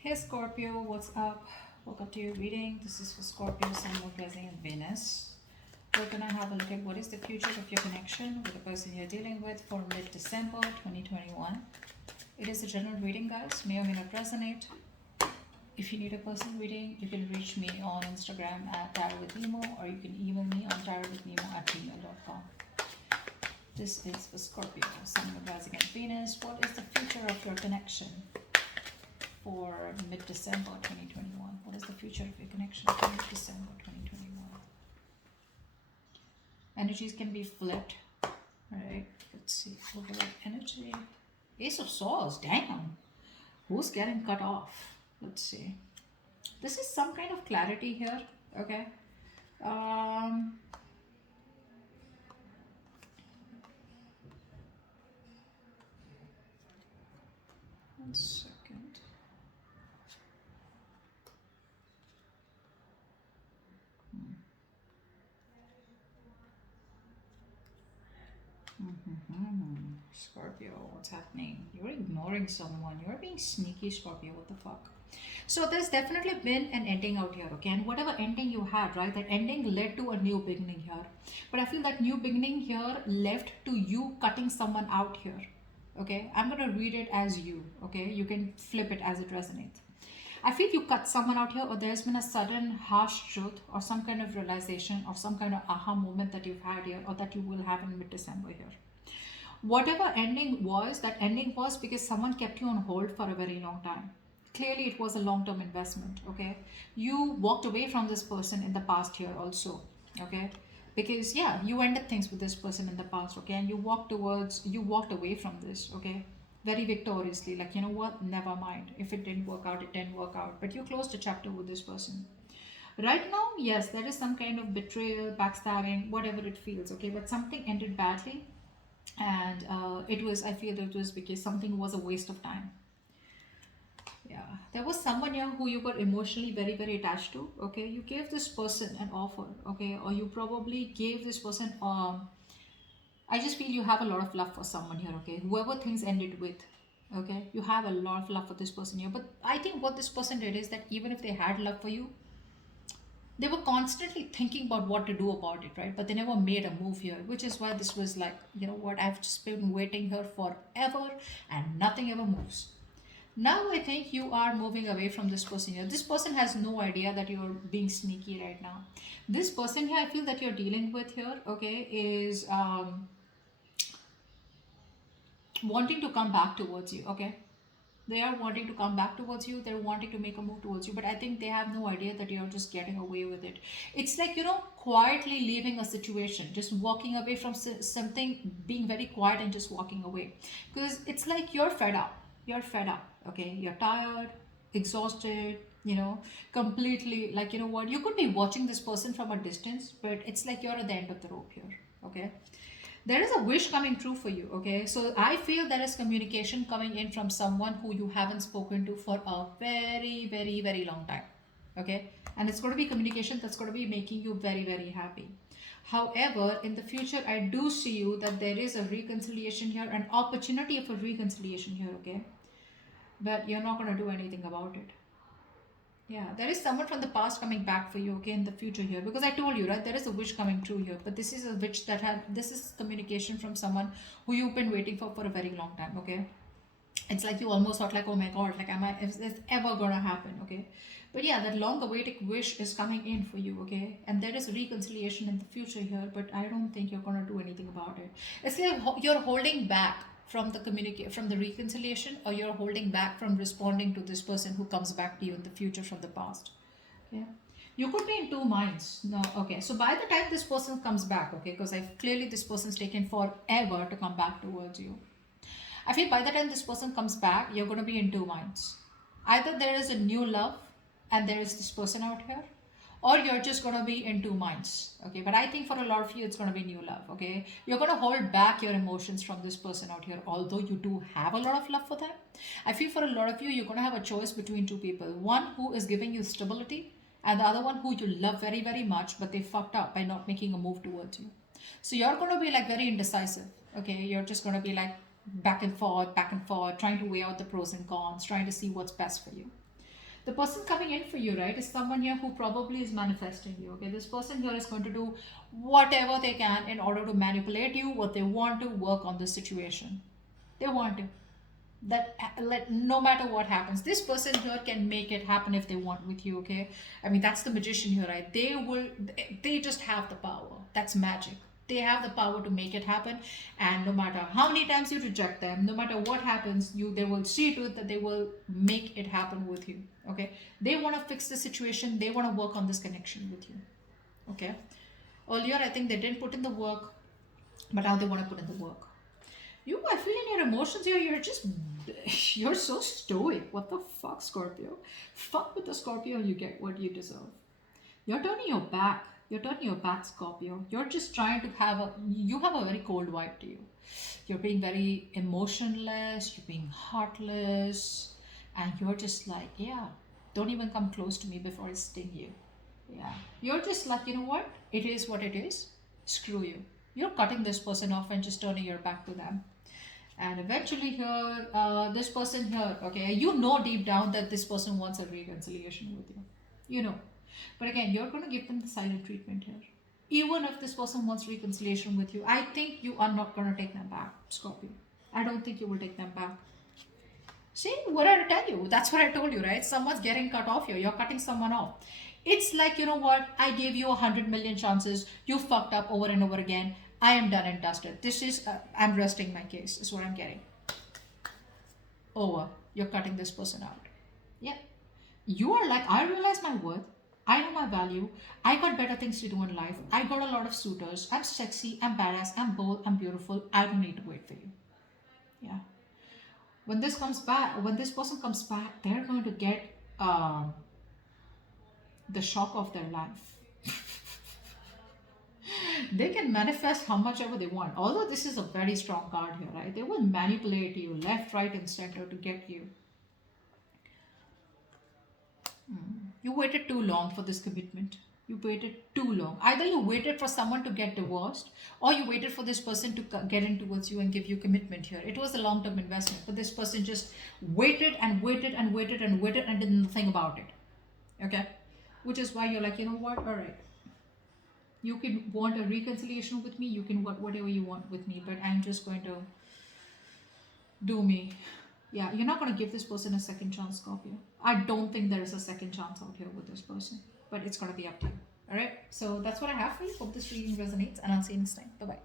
Hey Scorpio, what's up? Welcome to your reading. This is for Scorpio, Sun, Moon, Rising, and Venus. We're gonna have a look at what is the future of your connection with the person you're dealing with for mid-December 2021. It is a general reading, guys. May or may not resonate. If you need a personal reading, you can reach me on Instagram at Tarot with Nemo, or you can email me on tarotwithnemo@gmail.com. This is for Scorpio, Sun, Moon, Rising, and Venus. What is the future of your connection for mid-December 2021? What is the future of your connection for mid-December 2021? Energies can be flipped, right? Let's see, overall energy. Ace of Swords, damn. Who's getting cut off? Let's see. This is some kind of clarity here, okay? Um, One second. Scorpio, what's happening? You're ignoring someone. You're being sneaky, Scorpio. What the fuck? So there's definitely been an ending out here, okay? And whatever ending you had, right? That ending led to a new beginning here. But I feel that new beginning here left to you cutting someone out here. Okay? I'm gonna read it as you, okay? You can flip it as it resonates. I feel you cut someone out here, or there's been a sudden harsh truth, or some kind of realization, or some kind of aha moment that you've had here, or that you will have in mid December here. Whatever ending was, that ending was because someone kept you on hold for a very long time. Clearly, it was a long term investment, okay? You walked away from this person in the past year also, okay? Because, yeah, you ended things with this person in the past, okay? And you walked away from this, okay? Very victoriously, like, you know what? Never mind. If it didn't work out, it didn't work out. But you closed a chapter with this person. Right now, yes, there is some kind of betrayal, backstabbing, whatever it feels, okay? But something ended badly, and it was, I feel it was because something was a waste of time. Yeah, there was someone here who you got emotionally very very attached to, okay? You gave this person an offer, okay? Or you probably gave this person I just feel you have a lot of love for someone here, okay? Whoever things ended with, okay? You have a lot of love for this person here. But I think what this person did is that even if they had love for you, they were constantly thinking about what to do about it, right? But they never made a move here, which is why this was like, you know what, I've just been waiting here forever and nothing ever moves. Now I think you are moving away from this person here. This person has no idea that you're being sneaky right now. This person here, I feel that you're dealing with here, okay, is wanting to come back towards you, okay? They are wanting to come back towards you, they're wanting to make a move towards you, but I think they have no idea that you're just getting away with it. It's like, you know, quietly leaving a situation, just walking away from something, being very quiet and just walking away, because it's like you're fed up, okay? You're tired, exhausted, you know, completely, like, you know what, you could be watching this person from a distance, but it's like you're at the end of the rope here, okay? There is a wish coming true for you, okay? So I feel there is communication coming in from someone who you haven't spoken to for a very very very long time, okay? And it's going to be communication that's going to be making you very very happy. However, in the future I do see you that there is a reconciliation here, an opportunity of a reconciliation here, okay? But you're not going to do anything about it. Yeah, there is someone from the past coming back for you, okay, in the future here. Because I told you, right, there is a wish coming true here. But this is a wish that had, this is communication from someone who you've been waiting for a very long time, okay? It's like you almost thought, like, oh my God, like, is this ever gonna happen, okay? But yeah, that long awaited wish is coming in for you, okay? And there is reconciliation in the future here, but I don't think you're gonna do anything about it. It's like you're holding back from the from the reconciliation, or you're holding back from responding to this person who comes back to you in the future from the past. Okay, you could be in two minds. No, okay, so by the time this person comes back, okay, because I clearly this person's taken forever to come back towards you. I feel by the time this person comes back, you're going to be in two minds. Either there is a new love and there is this person out here, or you're just going to be in two minds. Okay, but I think for a lot of you, it's going to be new love. Okay, you're going to hold back your emotions from this person out here, although you do have a lot of love for them. I feel for a lot of you, you're going to have a choice between two people, one who is giving you stability, and the other one who you love very, very much, but they fucked up by not making a move towards you. So you're going to be like very indecisive. Okay, you're just going to be like back and forth, trying to weigh out the pros and cons, trying to see what's best for you. The person coming in for you, right, is someone here who probably is manifesting you. Okay, this person here is going to do whatever they can in order to manipulate you, what they want to work on the situation. They want to. That let no matter what happens, this person here can make it happen if they want with you. Okay, I mean that's the magician here, right? They will. They just have the power. That's magic. They have the power to make it happen, and no matter how many times you reject them, no matter what happens, they will see to it that they will make it happen with you. Okay, they want to fix the situation. They want to work on this connection with you. Okay, earlier I think they didn't put in the work, but now they want to put in the work. You, I feel in your emotions here, you're so stoic. What the fuck, Scorpio? Fuck with the Scorpio, you get what you deserve. You're turning your back. You're turning your back, Scorpio. You're just trying to you have a very cold vibe to you. You're being very emotionless, you're being heartless, and you're just like, yeah, don't even come close to me before I sting you. Yeah. You're just like, you know what? It is what it is. Screw you. You're cutting this person off and just turning your back to them. And eventually here, this person here, okay, you know deep down that this person wants a reconciliation with you. You know. But again, you're going to give them the silent treatment here. Even if this person wants reconciliation with you, I think you are not going to take them back, Scorpio. I don't think you will take them back. See, what did I tell you? That's what I told you, right? Someone's getting cut off here. You're cutting someone off. It's like, you know what? I gave you 100 million chances. You fucked up over and over again. I am done and dusted. This is, I'm resting my case, is what I'm getting. Over. You're cutting this person out. Yeah. You are like, I realize my worth. I know my value. I got better things to do in life. I got a lot of suitors. I'm sexy. I'm badass. I'm bold. I'm beautiful. I don't need to wait for you. Yeah. When this comes back, when this person comes back, they're going to get the shock of their life. They can manifest how much ever they want. Although this is a very strong card here, right? They will manipulate you left, right, and center to get you. You waited too long for this commitment. You waited too long. Either you waited for someone to get divorced, or you waited for this person to get in towards you and give you commitment here. It was a long term investment, but this person just waited and waited and waited and waited and did nothing about it. Okay? Which is why you're like, you know what? All right. You can want a reconciliation with me, you can want whatever you want with me, but I'm just going to do me. Yeah, you're not going to give this person a second chance, Scorpio. I don't think there is a second chance out here with this person, but it's going to be up to you. All right, so that's what I have for you. Hope this reading resonates, and I'll see you next time. Bye bye.